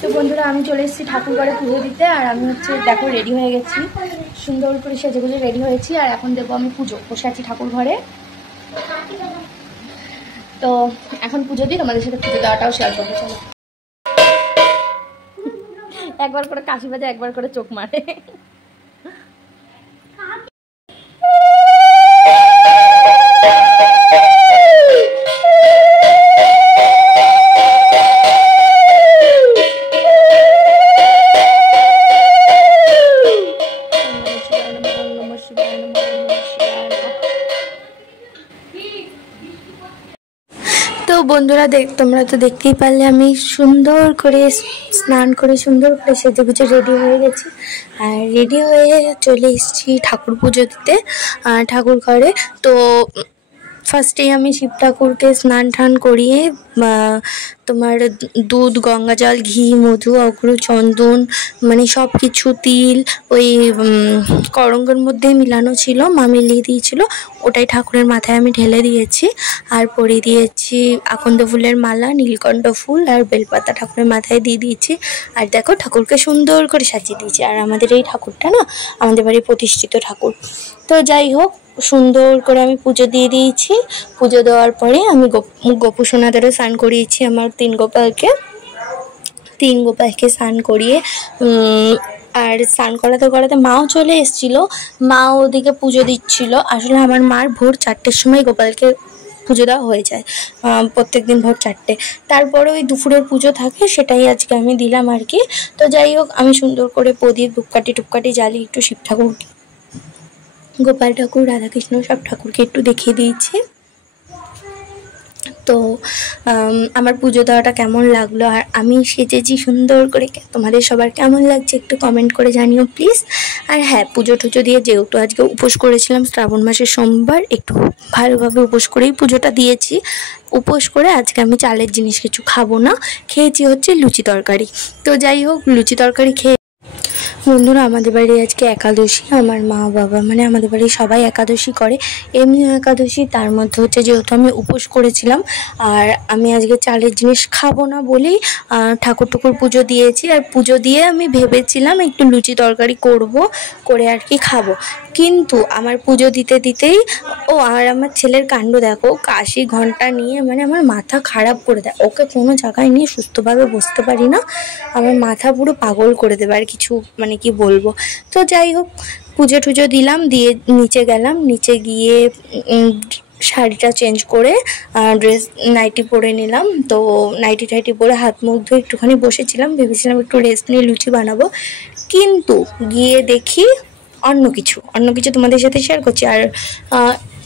তো বন্ধুরা আমি চলে এসেছি ঠাকুর ঘরে পুজো দিতে। আর আমি হচ্ছে দেখো রেডি হয়ে গেছি, সুন্দর করে সেজে গুজে রেডি হয়েছি। আর এখন দেবো আমি পুজো, বসে আছি ঠাকুর ঘরে। তো এখন পুজো দিই, তোমাদের সাথে পুজো দেওয়াটাও শেয়ার করবো। চলো, একবার করে কাশি বাজে, একবার করে চোখ মারে। তো বন্ধুরা তোমরা তো দেখতেই পারলে আমি সুন্দর করে স্নান করে সুন্দর করে সেজে গুজে রেডি হয়ে গেছি। আর রেডি হয়ে চলে এসেছি ঠাকুর পুজো দিতে ঠাকুর ঘরে। তো ফার্স্টেই আমি শিব ঠাকুরকে স্নান টান করিয়ে তোমার দুধ, গঙ্গা জল, ঘি, মধু, অগ্র, চন্দন মানে সব কিছু, তিল ওই করঙ্গের মধ্যে মিলানো ছিল, মা মিলিয়ে দিয়েছিল, ওটাই ঠাকুরের মাথায় আমি ঢেলে দিয়েছি। আর পরিয়ে দিয়েছি আকন্দ ফুলের মালা, নীলকণ্ঠ ফুল আর বেলপাতা ঠাকুরের মাথায় দিয়ে দিয়েছি। আর দেখো ঠাকুরকে সুন্দর করে সাজিয়ে দিয়েছি। আর আমাদের এই ঠাকুরটা না আমাদের বাড়ির প্রতিষ্ঠিত ঠাকুর। তো যাই হোক, সুন্দর করে আমি পুজো দিয়ে দিয়েছি। পুজো দেওয়ার পরে আমি গোপু সোনাদেরও স্নান করিয়েছি, আমার তিন গোপালকে স্নান করিয়ে আর স্নান করাতে করাতে মাও চলে এসেছিলো। মাও ওদিকে পুজো দিচ্ছিল। আসলে আমার মার ভোর 4টের সময় গোপালকে পুজো দেওয়া হয়ে যায়, প্রত্যেক দিন ভোর 4টে। তারপরে ওই দুপুরের পুজো থাকে, সেটাই আজকে আমি দিলাম আর কি। তো যাই হোক, আমি সুন্দর করে প্রদীপ টুপকাঠি জ্বালিয়ে একটু শিব ঠাকুর, গোপাল ঠাকুর, রাধাকৃষ্ণ সব ঠাকুরকে একটু দেখিয়ে দিয়েছি। তো আমার পুজো দেওয়াটা কেমন লাগলো আর আমি সেজেছি সুন্দর করে, তোমাদের সবার কেমন লাগছে একটু কমেন্ট করে জানিও প্লিজ। আর হ্যাঁ, পুজো টুজো দিয়ে যেহেতু আজকে উপোস করেছিলাম শ্রাবণ মাসের সোমবার, একটু ভালোভাবে উপোস করেই পুজোটা দিয়েছি। উপোস করে আজকে আমি চালের জিনিস কিছু খাবো না, খেয়েছি হচ্ছে লুচি তরকারি। তো যাই হোক, লুচি তরকারি খেয়ে বন্ধুরা আমাদের বাড়ি আজকে একাদশী। আমার মা বাবা মানে আমাদের বাড়ির সবাই একাদশী করে, এমনিও একাদশী। তার মধ্যে হচ্ছে যেহেতু আমি উপোস করেছিলাম আর আমি আজকে চালের জিনিস খাবো না বলেই ঠাকুর পুজো দিয়েছি। আর পুজো দিয়ে আমি ভেবেছিলাম একটু লুচি তরকারি করে আর কি খাবো। কিন্তু আমার পুজো দিতে দিতেই আর আমার ছেলের কাণ্ড দেখো, কাশি ঘন্টা নিয়ে মানে আমার মাথা খারাপ করে দেয়। ওকে কোনো জায়গায় নিয়ে সুস্থভাবে বসতে পারি না, আমার মাথা পুরো পাগল করে দেবে। আর কিছু মানে কি বলবো। তো যাই হোক, পুজো টুজো দিলাম, দিয়ে নিচে গেলাম। নিচে গিয়ে শাড়িটা চেঞ্জ করে নাইটি পরে নিলাম। তো নাইটি টাইটি পরে হাত মুখ ধুয়ে একটুখানি বসেছিলাম, ভেবেছিলাম একটু রেস্ট নিয়ে লুচি বানাবো। কিন্তু গিয়ে দেখি অন্য কিছু তোমাদের সাথে শেয়ার করছি। আর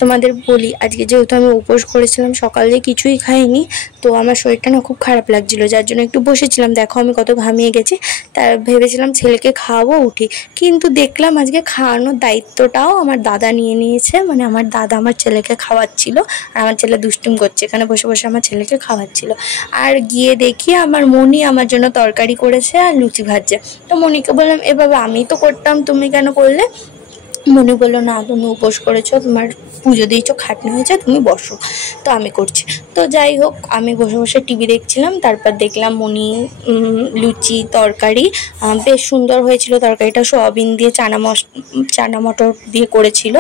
তোমাদের বলি, আজকে যেহেতু আমি উপোস করেছিলাম, সকালে কিছুই খাইনি, তো আমার শরীরটা না খুব খারাপ লাগছিলো, যার জন্য একটু বসেছিলাম। দেখো আমি কত ঘামিয়ে গেছি। তার ভেবেছিলাম ছেলেকে খাওয়াবো উঠি, কিন্তু দেখলাম আজকে খাওয়ানোর দায়িত্বটাও আমার দাদা নিয়ে নিয়েছে। মানে আমার দাদা আমার ছেলেকে খাওয়াচ্ছিল আর আমার ছেলে দুষ্টুম করছে, এখানে বসে বসে আমার ছেলেকে খাওয়াচ্ছিল। আর গিয়ে দেখি আমার মনি আমার জন্য তরকারি করেছে আর লুচি ভাজছে। তো মনিকে বললাম, এ বাবা আমি তো করতাম, তুমি কেন করলে? মনি বললো, না তুমি উপোস করেছো, তোমার পুজো দিয়েছো, খাটনি হয়েছে, তুমি বসো। তো আমি করছি। তো যাই হোক, আমি বসে বসে টিভি দেখছিলাম। তারপর দেখলাম মনি লুচি তরকারি, বেশ সুন্দর হয়েছিল তরকারিটা, সোয়াবিন দিয়ে চানা মটর দিয়ে করেছিল।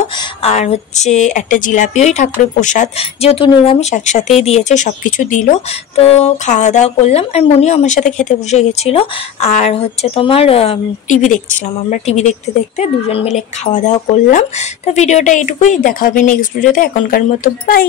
আর হচ্ছে একটা জিলাপি, ওই ঠাকুরের প্রসাদ যেহেতু নিরামিষ একসাথেই দিয়েছে, সব কিছু দিল। তো খাওয়া দাওয়া করলাম আর মনিও আমার সাথে খেতে বসে গেছিলো। আর হচ্ছে তোমার টিভি দেখছিলাম, আমরা টিভি দেখতে দেখতে দুজন মিলে খাওয়া দাওয়া করলাম। তো ভিডিওটা এইটুকুই, দেখা হবে নেক্সট ভিডিওতে। এখনকার মতো বাই।